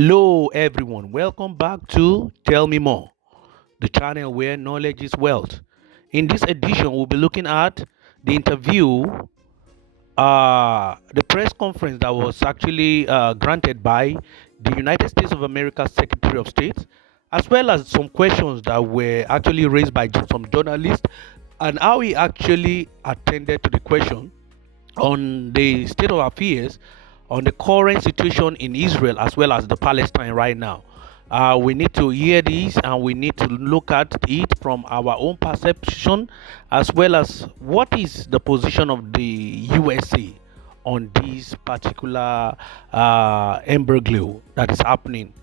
Hello, everyone. Welcome back to Tell Me More, the channel where knowledge is wealth. In this edition, we'll be looking at the interview, the press conference that was actually granted by the United States of America Secretary of State, as well as some questions that were actually raised by some journalists, and how he actually attended to the question on the state of affairs, on the current situation in Israel as well as the Palestine right now. We need to hear this and we need to look at it from our own perception as well as what is the position of the USA on this particular embargo that is happening.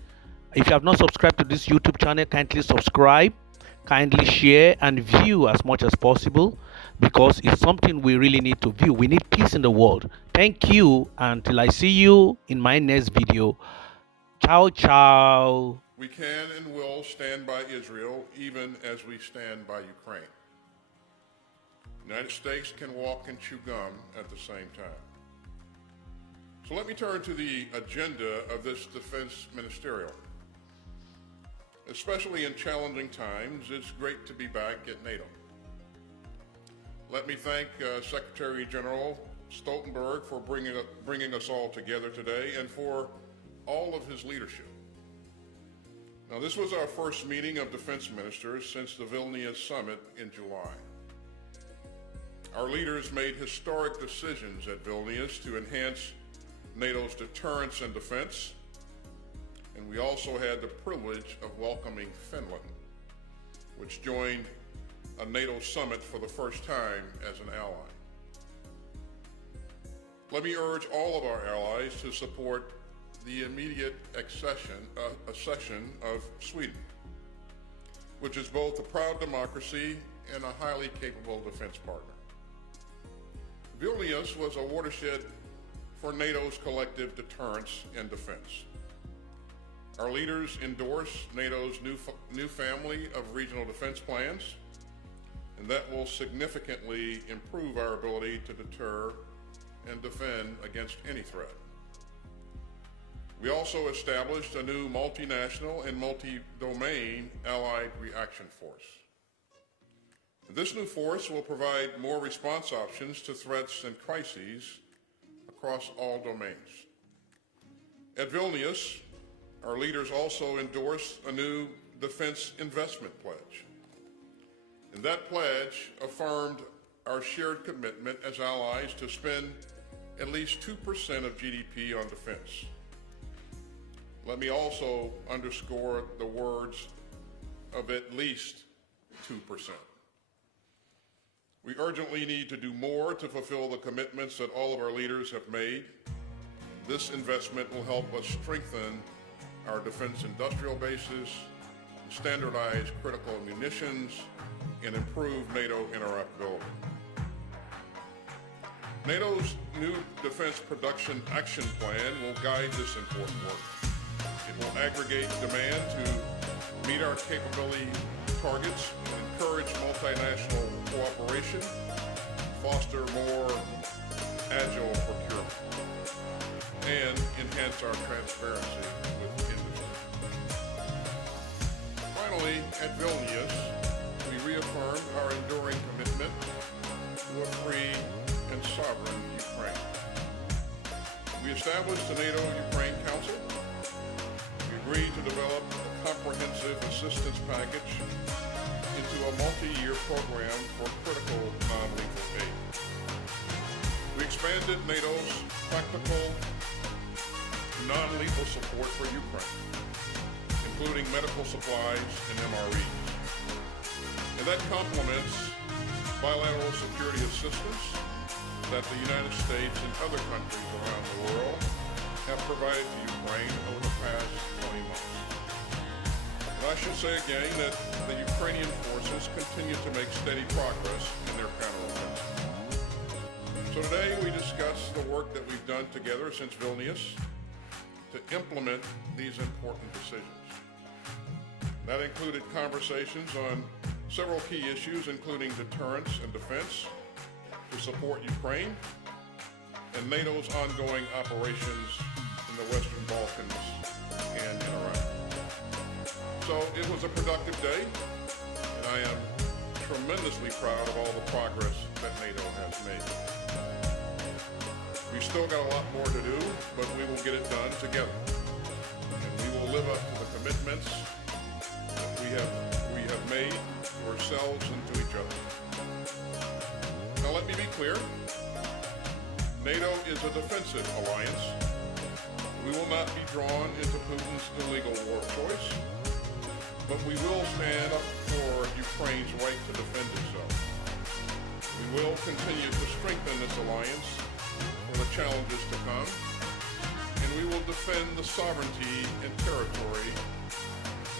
If you have not subscribed to this YouTube channel, kindly subscribe, kindly share and view as much as possible because it's something we really need to view. We need peace in the world. Thank you until I see you in my next video. Ciao, ciao. We can and will stand by Israel even as we stand by Ukraine. The United States can walk and chew gum at the same time. So let me turn to the agenda of this defense ministerial. Especially in challenging times, it's great to be back at NATO. Let me thank Secretary General Stoltenberg for bringing us all together today and for all of his leadership. Now, this was our first meeting of defense ministers since the Vilnius summit in July. Our leaders made historic decisions at Vilnius to enhance NATO's deterrence and defense, and we also had the privilege of welcoming Finland, which joined a NATO summit for the first time as an ally. Let me urge all of our allies to support the immediate accession of Sweden, which is both a proud democracy and a highly capable defense partner. Vilnius was a watershed for NATO's collective deterrence and defense. Our leaders endorsed NATO's new family of regional defense plans, and that will significantly improve our ability to deter and defend against any threat. We also established a new multinational and multi-domain allied reaction force. This new force will provide more response options to threats and crises across all domains. At Vilnius, our leaders also endorsed a new defense investment pledge. And that pledge affirmed our shared commitment as allies to spend at least 2% of GDP on defense. Let me also underscore the words of at least 2%. We urgently need to do more to fulfill the commitments that all of our leaders have made. This investment will help us strengthen our defense industrial bases, standardize critical munitions, and improve NATO interoperability. NATO's new Defense Production Action Plan will guide this important work. It will aggregate demand to meet our capability targets, encourage multinational cooperation, foster more agile procurement, and enhance our transparency with industry. Finally, at Vilnius, we reaffirmed our enduring commitment to a free and sovereign Ukraine. We established the NATO-Ukraine Council. We agreed to develop a comprehensive assistance package into a multi-year program for critical non-lethal aid. We expanded NATO's practical non-lethal support for Ukraine, including medical supplies and MREs. And that complements bilateral security assistance that the United States and other countries around the world have provided to Ukraine over the past 20 months. And I should say again that the Ukrainian forces continue to make steady progress in their counteroffensive. So today we discuss the work that we've done together since Vilnius to implement these important decisions. That included conversations on several key issues, including deterrence and defense to support Ukraine, and NATO's ongoing operations in the Western Balkans and So it was a productive day, and I am tremendously proud of all the progress that NATO has made. We've still got a lot more to do, but we will get it done together. And we will live up to the commitments that we have made to ourselves and to each other. Now let me be clear. NATO is a defensive alliance. We will not be drawn into Putin's illegal war of choice, but we will stand up for Ukraine's right to defend itself. We will continue to strengthen this alliance for the challenges to come, and we will defend the sovereignty and territory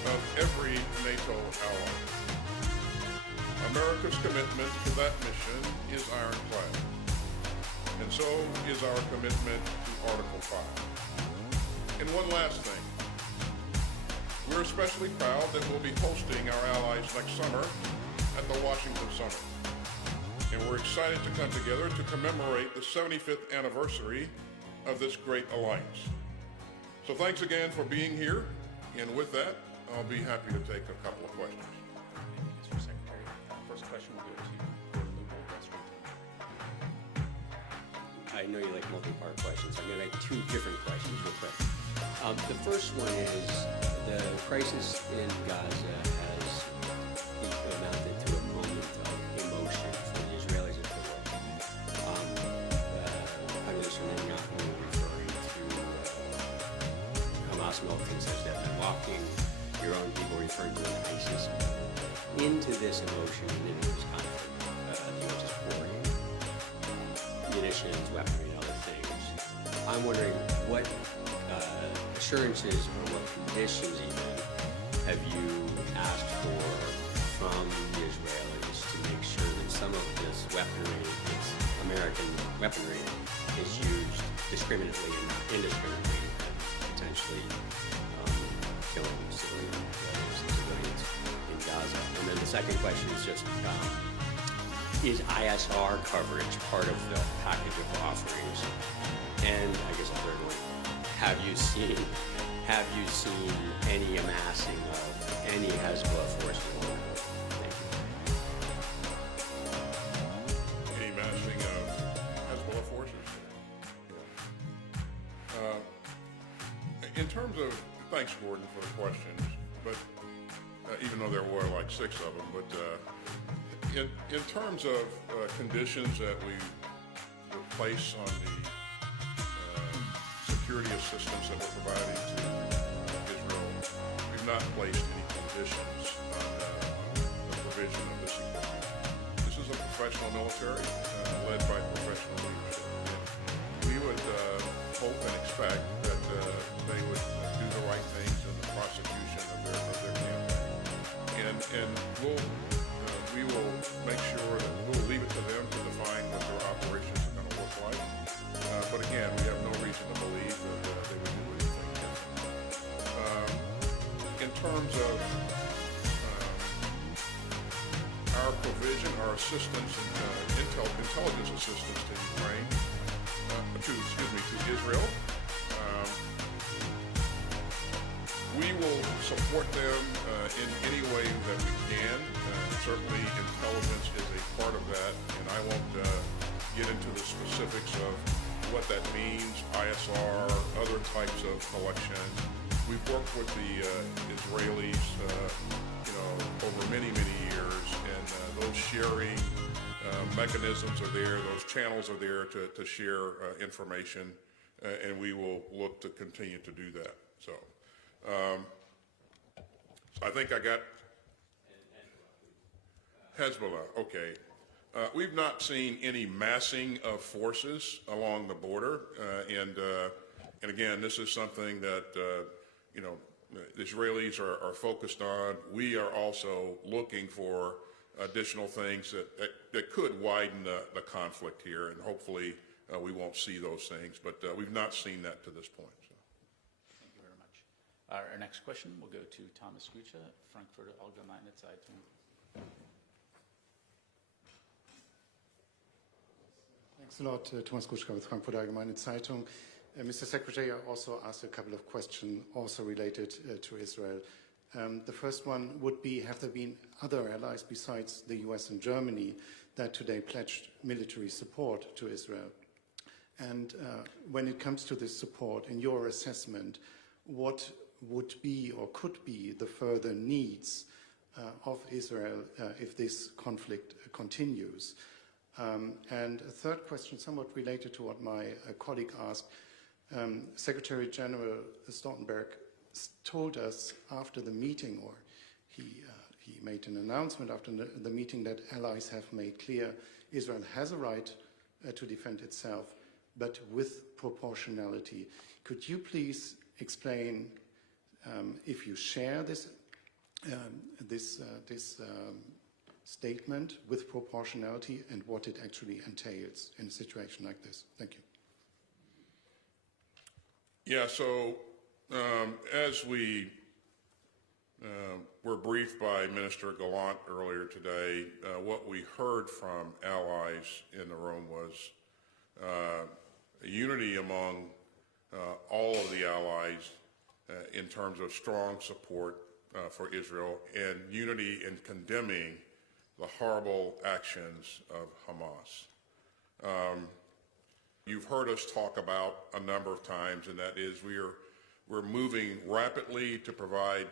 of every NATO ally. America's commitment to that mission is ironclad, and so is our commitment to Article 5. And one last thing. We're especially proud that we'll be hosting our allies next summer at the Washington Summit. And we're excited to come together to commemorate the 75th anniversary of this great alliance. So thanks again for being here. And with that, I'll be happy to take a couple of questions. Mr. Secretary, first question will go to Gordon Lubold, West Virginia. I know you like multi-part questions. I'm going to make two different questions real quick. The first one is the crisis in Gaza has amounted to a moment of emotion for the Israelis and for the world. Prime Minister Netanyahu referring to Hamas militants as they've been walking, your own people referring to ISIS. Into this emotion and into this conflict, the U.S. is pouring munitions, weaponry, and other things. I'm wondering what assurances or what conditions even have you asked for from the Israelis to make sure that some of this weaponry, this American weaponry, is used discriminately and not indiscriminately and potentially killing civilians in Gaza? And then the second question is just, is ISR coverage part of the package of offerings? And I guess the third one, have you seen any amassing of any Hezbollah forces? Thank you. Any massing of Hezbollah forces? In terms of, thanks Gordon for the questions, but even though there were like 6 of them, but in terms of conditions that we would place on the security assistance that we're providing to Israel, we've not placed any conditions on the provision of this equipment. This is a professional military led by professional leadership. And we would hope and expect that they would do the right things in the prosecution of their campaign. And we will make sure that we'll leave it to them to define what their operations are going to look like. But again, we have no reason to believe that they would do anything different. In terms of our provision, our assistance, and intelligence assistance to Ukraine, to Israel, we will support them in any way that we can. Certainly, intelligence is a part of that, and I won't get into the specifics of what that means, ISR, other types of collection. We've worked with the Israelis, over many, many years, and those sharing mechanisms are there, those channels are there to share information, and we will look to continue to do that. So I think I got Hezbollah, okay. We've not seen any massing of forces along the border, and again, this is something that the Israelis are focused on. We are also looking for additional things that could widen the conflict here, and hopefully we won't see those things, but we've not seen that to this point. So. Thank you very much. Our next question will go to Thomas Gutsche, Frankfurter Allgemeine Zeitung. Thanks a lot, Thomas Guschka with Frankfurter Allgemeine Zeitung. Mr. Secretary, I also asked a couple of questions also related to Israel. The first one would be, have there been other allies besides the US and Germany that today pledged military support to Israel? And when it comes to this support, in your assessment, what would be or could be the further needs of Israel if this conflict continues? And a third question, somewhat related to what my colleague asked, Secretary General Stoltenberg told us after the meeting, or he made an announcement after the meeting, that allies have made clear Israel has a right to defend itself, but with proportionality. Could you please explain if you share this statement with proportionality and what it actually entails in a situation like this? Thank you. Yeah, so as we were briefed by Minister Gallant earlier today, what we heard from allies in the room was a unity among all of the allies in terms of strong support for Israel, and unity in condemning the horrible actions of Hamas. You've heard us talk about a number of times, and that is we're moving rapidly to provide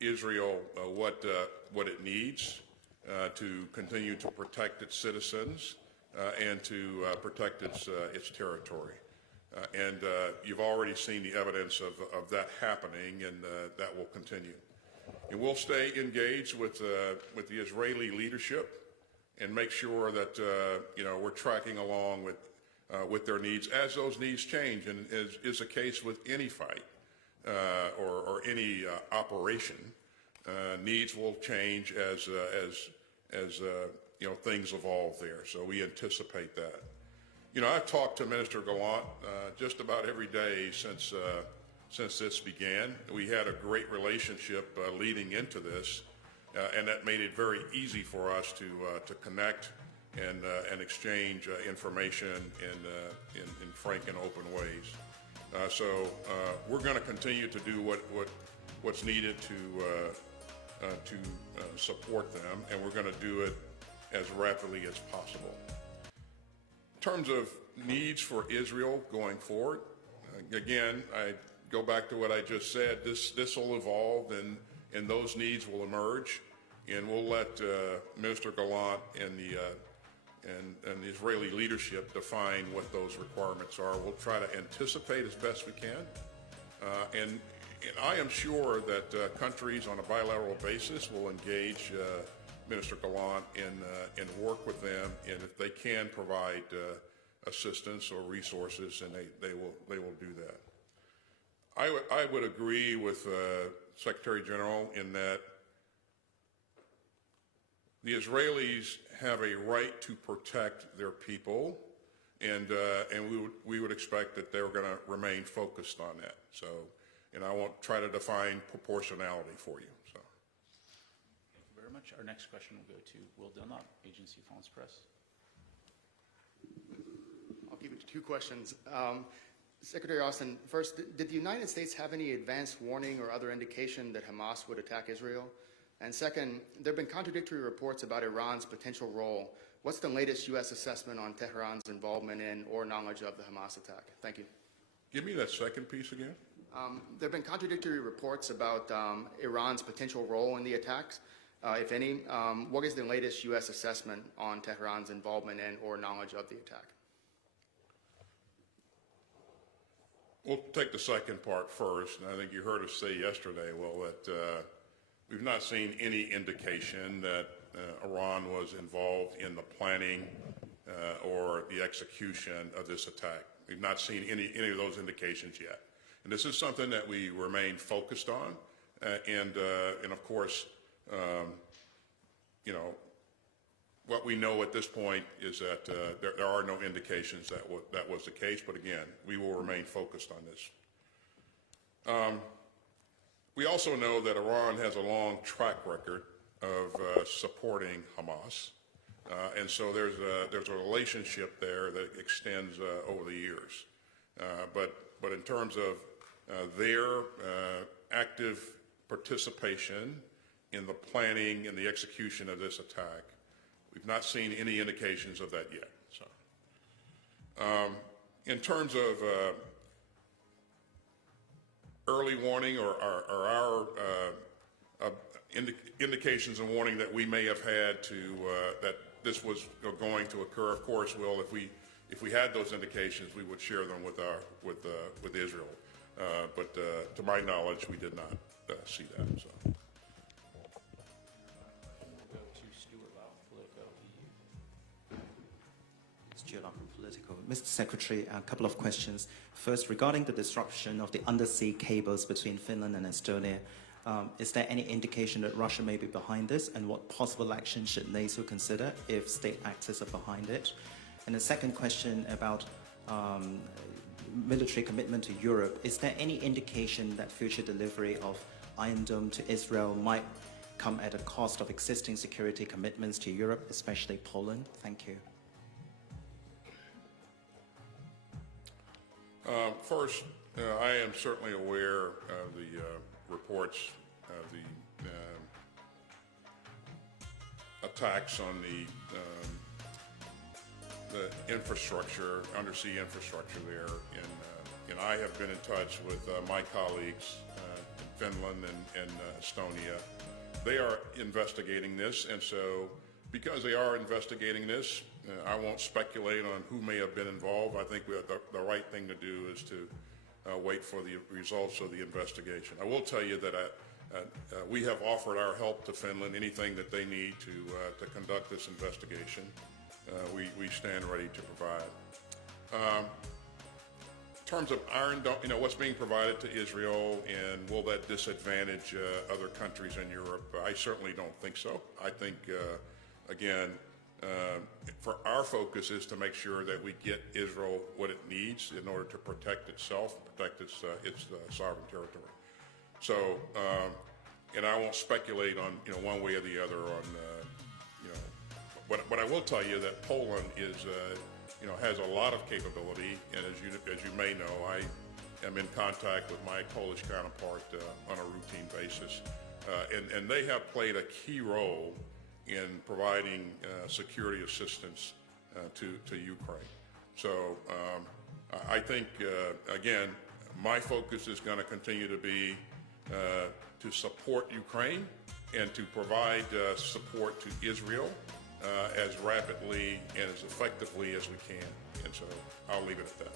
Israel what it needs to continue to protect its citizens and to protect its territory. And you've already seen the evidence of that happening, and that will continue. And we'll stay engaged with the Israeli leadership and make sure that we're tracking along with their needs as those needs change, and is the case with any fight or any operation. Needs will change as things evolve there. So we anticipate that. I've talked to Minister Gallant just about every day since this began. We had a great relationship leading into this, and that made it very easy for us to connect and exchange information in frank and open ways. So we're going to continue to do what's needed to support them, and we're going to do it as rapidly as possible. In terms of needs for Israel going forward, again, I go back to what I just said. This will evolve, and those needs will emerge, and we'll let Minister Gallant and the Israeli leadership define what those requirements are. We'll try to anticipate as best we can, and I am sure that countries on a bilateral basis will engage Minister Gallant and work with them, and if they can provide assistance or resources, and they will do that. I would agree with Secretary General in that the Israelis have a right to protect their people, and we would expect that they're going to remain focused on that. So, and I won't try to define proportionality for you. So. Thank you very much. Our next question will go to Will Dunlop, Agency France Press. I'll keep it to two questions. Secretary Austin, first, did the United States have any advance warning or other indication that Hamas would attack Israel? And second, there have been contradictory reports about Iran's potential role. What's the latest U.S. assessment on Tehran's involvement in or knowledge of the Hamas attack? Thank you. Give me that second piece again. There have been contradictory reports about Iran's potential role in the attacks, if any. What is the latest U.S. assessment on Tehran's involvement in or knowledge of the attack? We'll take the second part first. And I think you heard us say yesterday, Will, that we've not seen any indication that Iran was involved in the planning or the execution of this attack. We've not seen any of those indications yet. And this is something that we remain focused on. And of course, what we know at this point is that there are no indications that that was the case. But again, we will remain focused on this. We also know that Iran has a long track record of supporting Hamas. And so there's a relationship there that extends over the years. But in terms of their active participation in the planning and the execution of this attack. We've not seen any indications of that yet. So, in terms of early warning or our indications and warning that we may have had to that this was going to occur, of course, Will, if we had those indications, we would share them with Israel. But to my knowledge, we did not see that. So. We'll go to Stuart Lau, Politico EU. Stuart Lau from Politico. Mr. Secretary, a couple of questions. First, regarding the disruption of the undersea cables between Finland and Estonia, is there any indication that Russia may be behind this, and what possible action should NATO consider if state actors are behind it? And the second question about military commitment to Europe, is there any indication that future delivery of Iron Dome to Israel might come at a cost of existing security commitments to Europe, especially Poland? Thank you. First, I am certainly aware of the reports of the attacks on the infrastructure, undersea infrastructure there, and I have been in touch with my colleagues in Finland and Estonia. They are investigating this, and so because they are investigating this, I won't speculate on who may have been involved. I think the right thing to do is to wait for the results of the investigation. I will tell you that we have offered our help to Finland, anything that they need to conduct this investigation. We stand ready to provide. In terms of Iron Dome, what's being provided to Israel, and will that disadvantage other countries in Europe? I certainly don't think so. I think, again, for our focus is to make sure that we get Israel what it needs in order to protect itself, protect its sovereign territory. So, and I won't speculate on one way or the other on but I will tell you that Poland is has a lot of capability, and as you may know, I am in contact with my Polish counterpart on a routine basis, and they have played a key role in providing security assistance to Ukraine. So I think, again, my focus is going to continue to be to support Ukraine and to provide support to Israel as rapidly and as effectively as we can. And so I'll leave it at that.